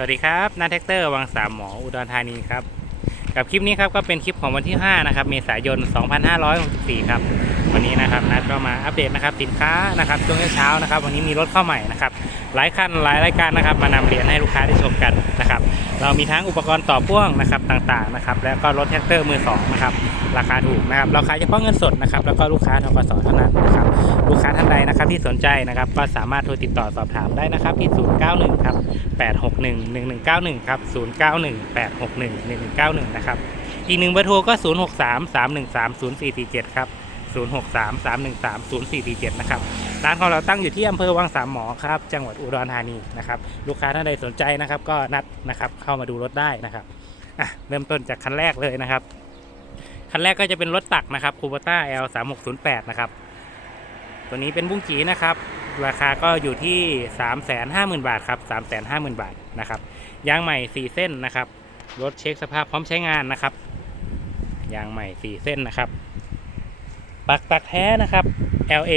สวัสดีครับนาแท็กเตอร์วังสามหมออุดรธานีครับ กับคลิปนี้ครับก็เป็นคลิปของวันที่ 5 นะครับ เมษายน 2564 ครับ วันนี้นะครับนัดก็มาอัปเดตนะครับสินค้านะครับช่วงเช้านะครับ วันนี้มีรถเข้าใหม่นะครับ หลายคันหลายรายการนะครับ มานำเรียนให้ลูกค้าได้ชมกันนะครับ เรามีทั้งอุปกรณ์ต่อพ่วงนะครับต่างๆนะครับแล้วก็รถแท็กเตอร์มือสองนะครับราคาถูกนะครับเราขายเฉพาะเงินสดนะครับแล้วก็ลูกค้าทกสเท่านั้นนะครับลูกค้าท่านใดนะครับที่สนใจนะครับก็สามารถโทรติดต่อสอบถามได้นะครับที่ 091ครับ861 1191ครับ091 861 1191นะครับอีกหนึ่งเบอร์โทรก็ 063 313 0447 ครับ 063 313 0447 นะครับ ร้านของเราตั้งอยู่ที่อำเภอวังสามหมอครับ จังหวัดอุดรธานีนะครับ ลูกค้าท่านใดสนใจนะครับ ก็นัดนะครับเข้ามาดูรถได้นะครับอะเริ่มต้นจากคันแรกเลยนะครับ คันแรกก็จะเป็นรถตักนะครับคู b ต้า L 3 6 0 8นะครับ ตัวนี้เป็นบุ้งกีนะครับ ราคาก็อยู่ที่ 350,000 บาทครับ350,000 บาทนะครับยางใหม่ 4 เส้นนะครับ รถเช็คสภาพพร้อมใช้งานนะครับยางใหม่ 4 เส้นนะครับ ปักตักแท้นะครับ LA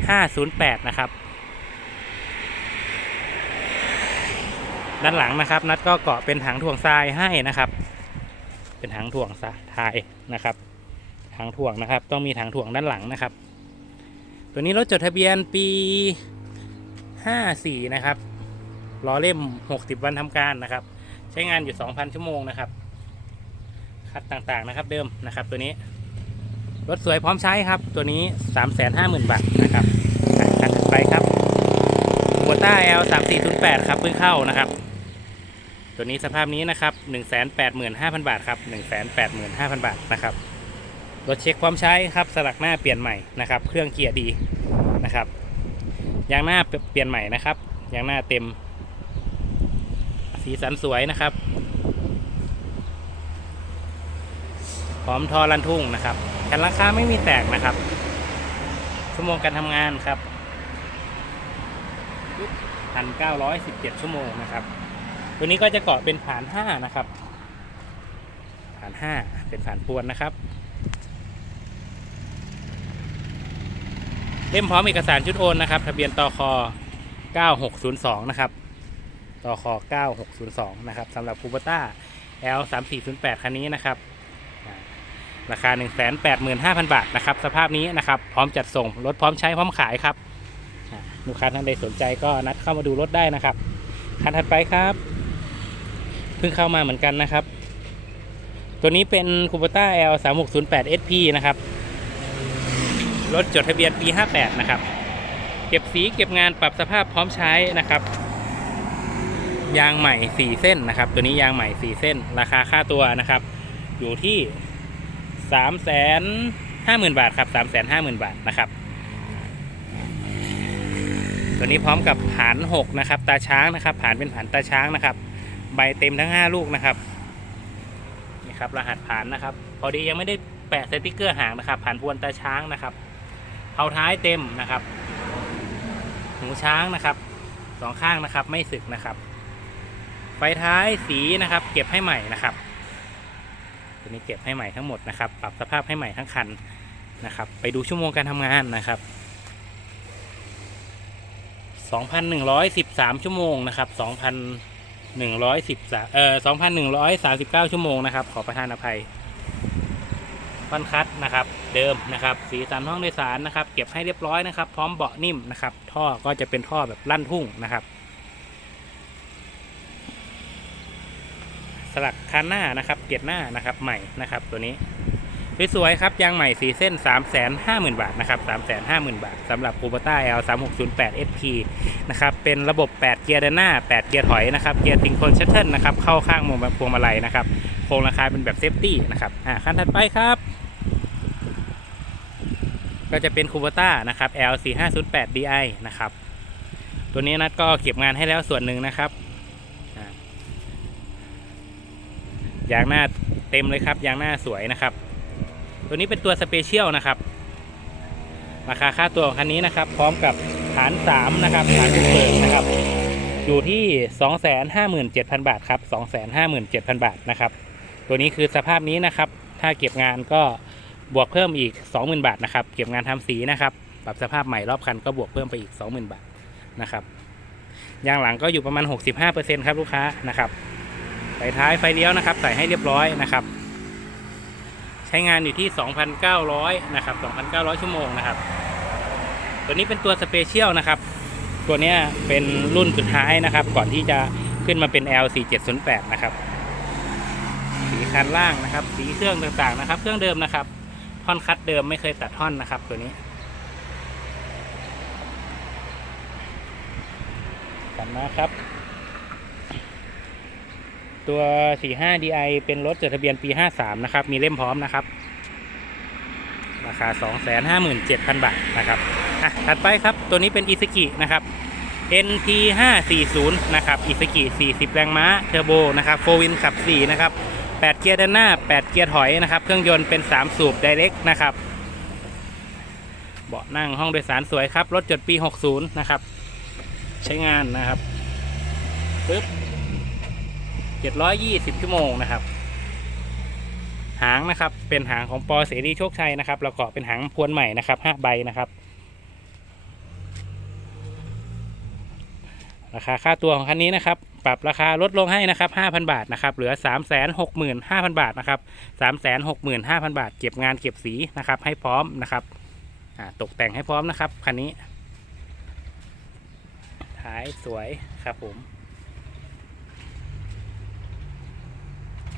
508 นะครับ ด้านหลังนะครับ นัดก็เกาะเป็นถังถ่วงทรายให้นะครับ เป็นถังถ่วงทรายนะครับถังถ่วงนะครับ ต้องมีถังถ่วงด้านหลังนะครับ ตัวนี้รถจดทะเบียนปี 54 นะครับล้อเล่ม 60 วันทำการนะครับ ใช้งานอยู่ 2,000 ชั่วโมงนะครับคัดต่างๆนะครับเดิมนะครับตัวนี้ รถสวยพร้อมใช้ครับ ตัวนี้ 350,000 บาทนะครับอะคันถัดไปครับหัวต้า L 3408ครับเพิ่งเข้านะครับ ตัวนี้สภาพนี้นะครับ 185,000 บาทครับ185,000 บาทนะครับรถเช็คความใช้ครับสลักหน้าเปลี่ยนใหม่นะครับ เครื่องเกียร์ดีนะครับยางหน้าเปลี่ยนใหม่นะครับยางหน้าเต็ม สีสันสวยนะครับพร้อมทอลันทุ่งนะครับ แผ่นราคาไม่มีแตกนะครับ ชั่วโมงการทำงานครับ1,917ชั่วโมงนะครับ ตัวนี้ก็จะเกาะเป็นฐาน5นะครับ ฐาน5เป็นฐานพวนนะครับ เล่มพร้อมเอกสารชุดโอนนะครับ ทะเบียนตค9602นะครับตค9602 นะครับสำหรับคูปต้า L 3408 คันนี้นะครับ ราคา 185,000 บาทนะครับสภาพนี้นะครับพร้อมจัดส่งรถพร้อมใช้พร้อมขายครับลูกค้าท่านใดสนใจก็นัดเข้ามาดูรถได้นะครับคันถัดไปครับเพิ่งเข้ามาเหมือนกันนะครับ ตัวนี้เป็นคูปต้า L 3608 SP นะครับรถจดทะเบียนปี 58 นะครับ เก็บสีเก็บงานปรับสภาพพร้อมใช้นะครับ ยางใหม่ 4 เส้นนะครับ ตัวนี้ยางใหม่ 4 เส้น ราคาค่าตัวนะครับ อยู่ที่ 350,000บาทครับ350,000บาทนะครับ ตัวนี้พร้อมกับผาน6นะครับตาช้างนะครับผานเป็นผานตาช้างนะครับ ใบเต็มทั้ง5ลูกนะครับนี่ครับรหัสผานนะครับ พอดียังไม่ได้แปะสติกเกอร์หางนะครับผานพวนตาช้างนะครับเผาท้ายเต็มนะครับหูช้างนะครับสองข้างนะครับไม่สึกนะครับไฟท้ายสีนะครับ เก็บให้ใหม่นะครับ ตัวนี้เก็บให้ใหม่ทั้งหมดนะครับ ปรับสภาพให้ใหม่ทั้งคันนะครับ ไปดูชั่วโมงการทำงานนะครับ2,113 ชั่วโมงนะครับ2,113เอ่อ2,139 ชั่วโมงนะครับ ขอประทานอภัยฟันคัดนะครับ เดิมนะครับ สีสันห้องโดยสารนะครับ เก็บให้เรียบร้อยนะครับ พร้อมเบาะนิ่มนะครับ ท่อก็จะเป็นท่อแบบลั่นทุ่งนะครับ สลักคันหน้านะครับเกียร์หน้านะครับใหม่นะครับตัวนี้สวยๆครับยางใหม่สีเส้น 350,000 บาทนะครับ350,000 บาทสำหรับ Kubota L 3608 SP นะครับเป็นระบบ 8 เกียร์เดินหน้า 8 เกียร์ถอยนะครับเกียร์ซิงโครนชัตเทิลนะครับเข้าข้างมุมพวงมาลัยนะครับโครงราคาเป็นแบบเซฟตี้นะครับอ่าคันถัดไปครับ ก็จะเป็น Kubota นะครับ L 4508 DI นะครับตัวนี้นัดก็เก็บงานให้แล้วส่วนหนึ่งนะครับอ่า ยางหน้าเต็มเลยครับ ยางหน้าสวยนะครับ ตัวนี้เป็นตัวสเปเชียลนะครับ ราคาค่าตัวของคันนี้นะครับ พร้อมกับฐาน3นะครับฐานบุกเบิกนะครับ อยู่ที่ 257,000 บาทครับ257,000 บาทนะครับ ตัวนี้คือสภาพนี้นะครับ ถ้าเก็บงานก็บวกเพิ่มอีก 20,000 บาทนะครับ เก็บงานทำสีนะครับ ปรับสภาพใหม่รอบคันก็บวกเพิ่มไปอีก 20,000 บาทนะครับยางหลังก็อยู่ประมาณ 65%ครับลูกค้านะครับ ไฟท้ายไฟเลี้ยวนะครับ ใส่ให้เรียบร้อยนะครับ ใช้งานอยู่ที่ 2,900 นะครับ 2,900 ชั่วโมงนะครับ ตัวนี้เป็นตัวสเปเชียลนะครับ ตัวนี้เป็นรุ่นสุดท้ายนะครับ ก่อนที่จะขึ้นมาเป็น L4708 นะครับ สีคันล่างนะครับ สีเครื่องต่างๆนะครับ เครื่องเดิมนะครับ ท่อนคัดเดิมไม่เคยตัดท่อนนะครับ ตัวนี้กันมาครับ ตัว 45 DI เป็นรถจดทะเบียนปี 53 นะครับ มีเล่มพร้อมนะครับ ราคา 257,000 บาทนะครับอะถัดไปครับ ตัวนี้เป็นอิสกินะครับ NT 540นะครับอิสกิ40 แรงม้า เทอร์โบ นะครับ โฟวินขับ 4 นะครับ 8 เกียร์ด้านหน้า 8 เกียร์ถอยนะครับ เครื่องยนต์เป็น 3 สูบไดเรกนะครับ เบาะนั่งห้องโดยสารสวยครับ รถจดปี 60 นะครับ ใช้งานนะครับปึ๊บ 720 ชั่วโมงนะครับ หางนะครับ เป็นหางของปอเสรีโชคชัยนะครับแล้วก็เป็นหางพวนใหม่นะครับ5ใบนะครับ ราคาค่าตัวของคันนี้นะครับ ปรับราคาลดลงให้นะครับ5,000 บาทนะครับ เหลือ 365,000 บาทนะครับ 365,000 บาท เก็บงานเก็บสีนะครับ ให้พร้อมนะครับตกแต่งให้พร้อมนะครับคันนี้ท้ายสวยครับผม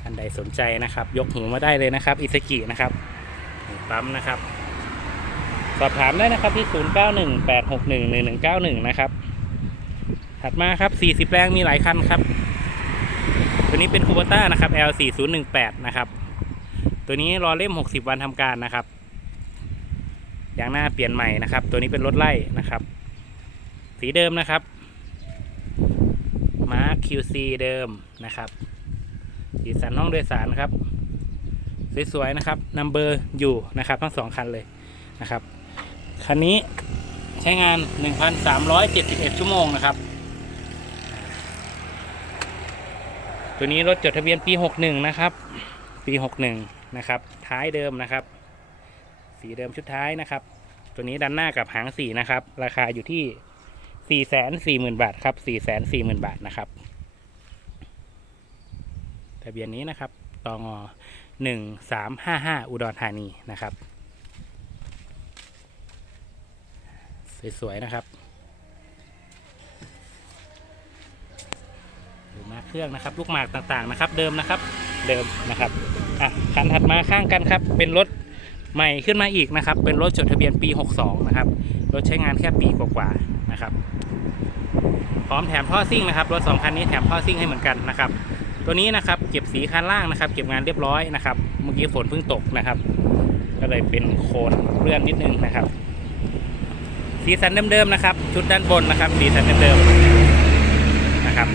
อันใดสนใจนะครับ ยกหูมาได้เลยนะครับ อิสกินะครับปั๊มนะครับ สอบถามได้นะครับที่ 0918611191 นะครับ ถัดมาครับ 40 แรงมีหลายคันครับ ตัวนี้เป็นคู b ต้านะครับ L4018 นะครับ ตัวนี้รอเล่ม 60 วันทำการนะครับยางหน้าเปลี่ยนใหม่นะครับ ตัวนี้เป็นรถไล่นะครับ สีเดิมนะครับมาร์ค QC เดิมนะครับ สีสันห้องโดยสารครับ สวยๆนะครับนัมเบอร์อยู่นะครับ ทั้งสองคันเลยนะครับคันนี้ใช้งาน 1,371 ชั่วโมงนะครับ ตัวนี้รถจดทะเบียนปี 61 นะครับ ปี 61 นะครับ ท้ายเดิมนะครับ สีเดิมชุดท้ายนะครับ ตัวนี้ดันหน้ากับหางสีนะครับ ราคาอยู่ที่ 440,000 บาทครับ 440,000 บาทนะครับ ทะเบียนนี้นะครับตองหนึ่งสามห้าห้าอุดรธานีนะครับ สวย ๆ นะครับดูมาเครื่องนะครับ ลูกหมากต่างๆนะครับ เดิมนะครับเดิมนะครับอะคันถัดมาข้างกันครับ เป็นรถใหม่ขึ้นมาอีกนะครับ เป็นรถจดทะเบียนปี 62 นะครับ รถใช้งานแค่ปีกว่าๆนะครับ พร้อมแถมท่อซิ่งนะครับ รถสองคันนี้แถมท่อซิ่งให้เหมือนกันนะครับ ตัวนี้นะครับเก็บสีคันล่างนะครับ เก็บงานเรียบร้อยนะครับ เมื่อกี้ฝนเพิ่งตกนะครับ ก็เลยเป็นโคนเลื่อนนิดนึงนะครับ สีสันเดิมๆนะครับ ชุดด้านบนนะครับ สีสันเดิมๆนะครับ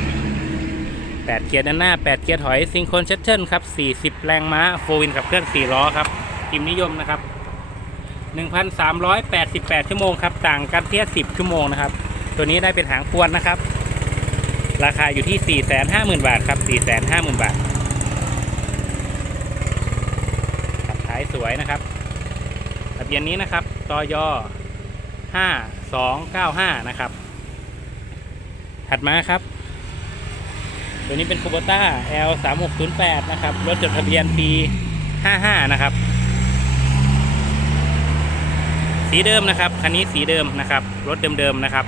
8เกียร์ด้านหน้า 8 เกียร์ถอยซิงโครนเชตเทิลครับ 40 แรงม้าโฟวินกับเครื่อง4ล้อครับพิมพ์นิยมนะครับ 1,388 ชั่วโมงครับ ต่างกันเทีย10 ชั่วโมงนะครับ ตัวนี้ได้เป็นหางพวนนะครับ ราคาอยู่ที่ 450,000 บาทครับ 450,000 บาทขับท้ายสวยนะครับทะเบียนนี้นะครับตอย5295 นะครับ ถัดมาครับ ตัวนี้เป็นคู b ต้า L 3 6 0 8 นะครับ รถจดทะเบียนปี 55 นะครับ สีเดิมนะครับ คันนี้สีเดิมนะครับ รถเดิมๆนะครับ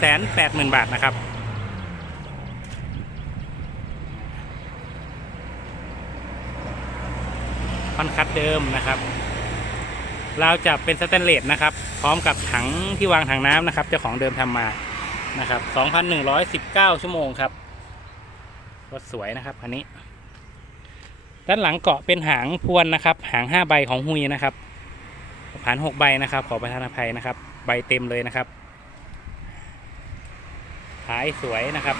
280,000 บาทนะครับ คอนคัดเดิมนะครับเราจะเป็นสแตนเลสนะครับ พร้อมกับถังที่วางถังน้ำนะครับเจ้าของเดิมทำมานะครับ 2,119 ชั่วโมงครับ รถสวยนะครับคันนี้ ด้านหลังเกาะเป็นหางพวนนะครับ หาง 5 ใบของฮุยนะครับผ่าน 6 ใบนะครับ ขอประทานอภัยนะครับ ใบเต็มเลยนะครับท้ายสวยนะครับ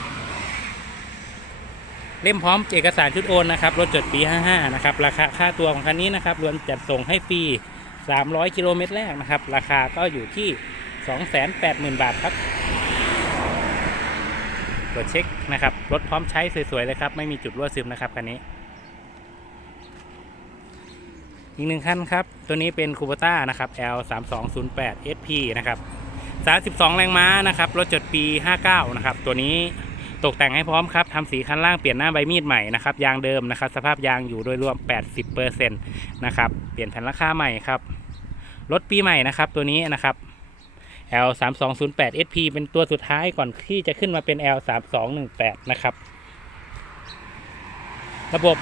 เล่มพร้อมเอกสารชุดโอนนะครับรถจดปี 55 นะครับ ราคาค่าตัวของคันนี้นะครับรวมจัดส่งให้ฟรี 300 กิโลเมตรแรกนะครับ ราคาก็อยู่ที่ 280,000 บาทครับตรวจเช็คนะครับรถพร้อมใช้สวยๆเลยครับ ไม่มีจุดรั่วซึมนะครับคันนี้อีกหนึ่งคันครับ ตัวนี้เป็นคู b ต้านะครับ L 3 2 0 8 SP นะครับ 32 แรงม้านะครับรถจดปี 59 นะครับ ตัวนี้ ตกแต่งให้พร้อมครับทำสีคันล่างเปลี่ยนหน้าใบมีดใหม่นะครับยางเดิมนะครับ สภาพยางอยู่โดยรวม 80%นะครับเปลี่ยนแผ่นราคาใหม่ครับรถปีใหม่นะครับตัวนี้นะครับ L 3 2 0 8 SP เป็นตัวสุดท้ายก่อนที่จะขึ้นมาเป็น L 3 2 1 8นะครับ ระบบ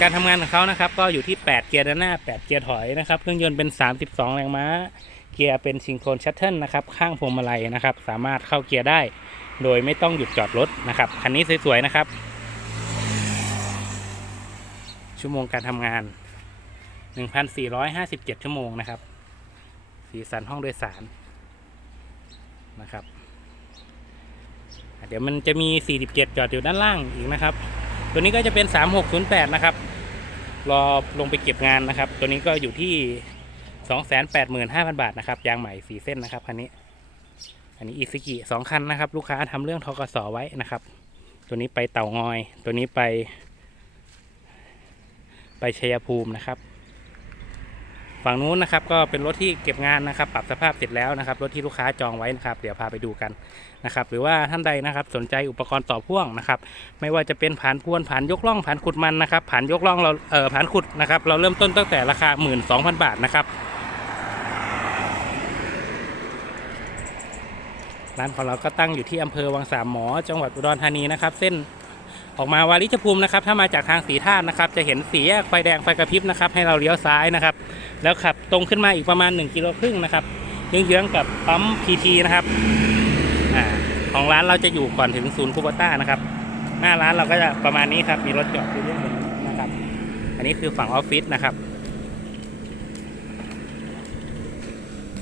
การทำงานของเขานะครับ ก็อยู่ที่ 8 เกียร์ด้านหน้า 8 เกียร์ถอยนะครับ เครื่องยนต์เป็น 32 แรงม้า เกียร์เป็นซิงโครนชัตเทิลนะครับ ข้างพวงมาลัยนะครับ สามารถเข้าเกียร์ได้ โดยไม่ต้องหยุดจอดรถนะครับ คันนี้สวยๆนะครับ ชั่วโมงการทำงาน 1,457 ชั่วโมงนะครับ สีสันห้องโดยสารนะครับ เดี๋ยวมันจะมี 47 จอดอยู่ด้านล่างอีกนะครับ ตัวนี้ก็จะเป็น 3608 นะครับ รอลงไปเก็บงานนะครับ ตัวนี้ก็อยู่ที่ 285,000 บาทนะครับ ยางใหม่ 4 เส้นนะครับคันนี้ อันนี้อีซิกิสองคันนะครับ ลูกค้าทำเรื่องทกสไว้นะครับ ตัวนี้ไปเต่างอย ตัวนี้ไป ไปชัยภูมินะครับ ฝั่งนู้นนะครับก็เป็นรถที่เก็บงานนะครับ ปรับสภาพเสร็จแล้วนะครับรถที่ลูกค้าจองไว้นะครับ เดี๋ยวพาไปดูกันนะครับ หรือว่าท่านใดนะครับสนใจอุปกรณ์ต่อพ่วงนะครับ ไม่ว่าจะเป็นผ่านพวนผ่านยกล่องผ่านขุดมันนะครับผ่านยกล่องเราเอ่อผ่านขุดนะครับ เราเริ่มต้นตั้งแต่ราคา 12,000 บาทนะครับ ร้านของเราก็ตั้งอยู่ที่อำเภอวังสามหมอ จังหวัดอุดรธานีนะครับ เส้นออกมาวาริชภูมินะครับ ถ้ามาจากทางสีท่าตุนะครับ จะเห็นสีแยกไฟแดงไฟกระพริบนะครับ ให้เราเลี้ยวซ้ายนะครับ แล้วขับตรงขึ้นมาอีกประมาณ1กิโลครึ่งนะครับเยื้องๆกับปั๊มพีทีนะครับอของร้านเราจะอยู่ก่อนถึงศูนย์คูปต้านะครับ หน้าร้านเราก็จะประมาณนี้ครับ มีรถจอดอยู่เรื่องนี้นะครับ อันนี้คือฝั่งออฟฟิศนะครับ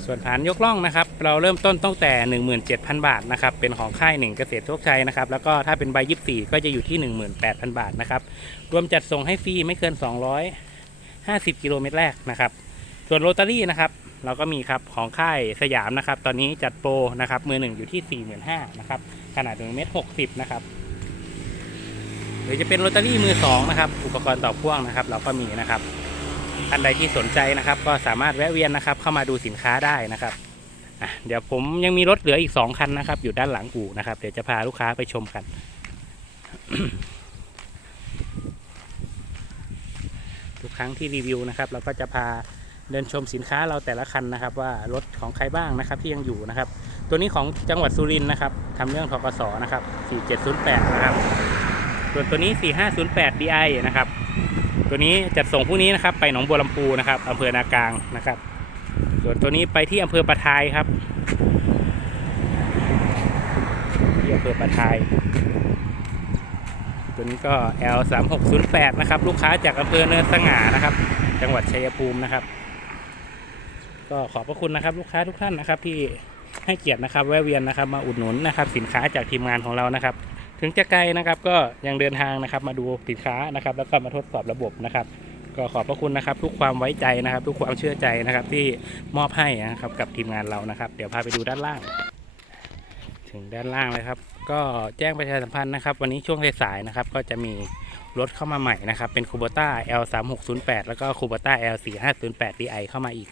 ส่วนฐานยกล่องนะครับ เราเริ่มต้นตั้งแต่ 17,000 บาทนะครับ เป็นของค่ายหนึ่งเกษตรโชคชัยนะครับ แล้วก็ถ้าเป็นใบยิบสี่ก็จะอยู่ที่ 18,000 บาทนะครับ รวมจัดส่งให้ฟรีไม่เกิน 250 กิโลเมตรแรกนะครับ ส่วนโรตารี่นะครับ เราก็มีครับของค่ายสยามนะครับ ตอนนี้จัดโปรนะครับ มือหนึ่งอยู่ที่ 45,000นะครับ ขนาด1เมตร60นะครับ หรือจะเป็นโรตารี่มือสองนะครับ อุปกรณ์ต่อพ่วงนะครับ เราก็มีนะครับ ท่านใดที่สนใจนะครับ ก็สามารถแวะเวียนนะครับ เข้ามาดูสินค้าได้นะครับเดี๋ยวผมยังมีรถเหลืออีกสองคันนะครับ อยู่ด้านหลังอู่นะครับ เดี๋ยวจะพาลูกค้าไปชมกัน ทุกครั้งที่รีวิวนะครับ เราก็จะพาเดินชมสินค้าเราแต่ละคันนะครับ ว่ารถของใครบ้างนะครับ ที่ยังอยู่นะครับ ตัวนี้ของจังหวัดสุรินทร์นะครับทำเรื่องทกสนะครับ4708นะครับส่วนตัวนี้ 4508 DI นะครับ ตัวนี้จัดส่งพรุ่งนี้นะครับ ไปหนองบัวลำพูนะครับอำเภอนากลางนะครับ ส่วนตัวนี้ไปที่อำเภอปะทายครับที่อำเภอปะทายตัวนี้ก็ L 3 6 0 8 นะครับ ลูกค้าจากอำเภอเนินสง่านะครับ จังหวัดชัยภูมินะครับ ก็ขอบพระคุณนะครับ ลูกค้าทุกท่านนะครับที่ให้เกียรตินะครับ แวะเวียนนะครับ มาอุดหนุนนะครับ สินค้าจากทีมงานของเรานะครับ ถึงจะไกลนะครับ ก็ยังเดินทางนะครับ มาดูสินค้านะครับ แล้วก็มาทดสอบระบบนะครับ ก็ขอบพระคุณนะครับ ทุกความไว้ใจนะครับ ทุกความเชื่อใจนะครับ ที่มอบให้นะครับกับทีมงานเรานะครับ เดี๋ยวพาไปดูด้านล่าง ถึงด้านล่างเลยครับ ก็แจ้งประชาสัมพันธ์นะครับ วันนี้ช่วงสายๆนะครับ ก็จะมีรถเข้ามาใหม่นะครับ เป็นคูโบต้า L 3 6 0 8 แล้วก็คูโบต้า L 4 5 0 8 DI เข้ามาอีก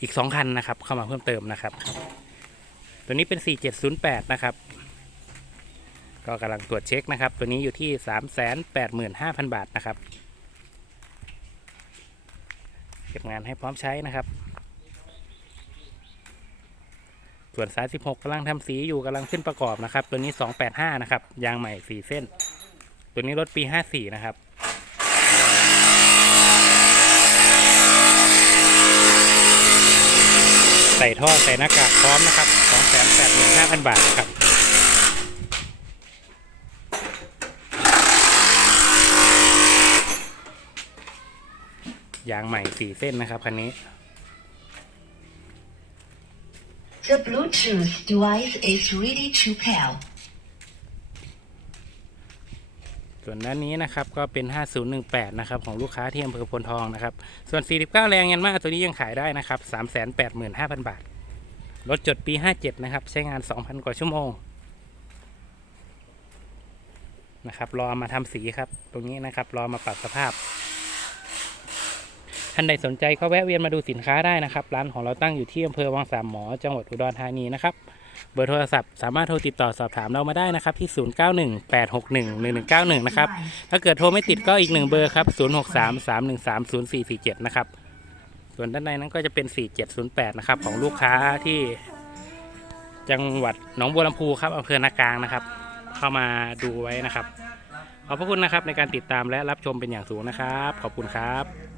อีกสองคันนะครับ เข้ามาเพิ่มเติมนะครับ ตัวนี้เป็น 4708 นะครับ ก็กำลังตรวจเช็คนะครับ ตัวนี้อยู่ที่ 385,000 บาทนะครับ เก็บงานให้พร้อมใช้นะครับ ส่วนสาย16กำลังทำสีอยู่กำลังขึ้นประกอบนะครับ ตัวนี้ 285 นะครับ ยางใหม่ 4 เส้น ตัวนี้รถปี 54 นะครับใส่ท่อใส่หน้ากากพร้อมนะครับ 285,000 บาทนะครับ ยางใหม่4เส้นนะครับคันนี้ The Bluetooth device is ready to pair. ส่วนด้านนี้นะครับก็เป็น 5018 นะครับของลูกค้าที่อำเภอพลทองนะครับ ส่วน 49 แรงยันมาตัวนี้ยังขายได้นะครับ 385,000 บาท รถจดปี 57 นะครับ ใช้งาน 2,000 กว่าชั่วโมงนะครับ รอมาทำสีครับ ตรงนี้นะครับ รอมาปรับสภาพ ท่านใดสนใจก็แวะเวียนมาดูสินค้าได้นะครับ ร้านของเราตั้งอยู่ที่อำเภอวังสามหมอ จังหวัดอุดรธานีนะครับ เบอร์โทรศัพท์สามารถโทรติดต่อสอบถามเรามาได้นะครับ ที่ 0918611191 นะครับ ถ้าเกิดโทรไม่ติดก็อีกหนึ่งเบอร์ครับ 0633130447 นะครับ ส่วนด้านในนั้นก็จะเป็น 4708 นะครับ ของลูกค้าที่จังหวัดหนองบัวลำพูครับอำเภอนากลางนะครับ เข้ามาดูไว้นะครับ ขอบพระคุณนะครับในการติดตามและรับชมเป็นอย่างสูงนะครับ ขอบคุณครับ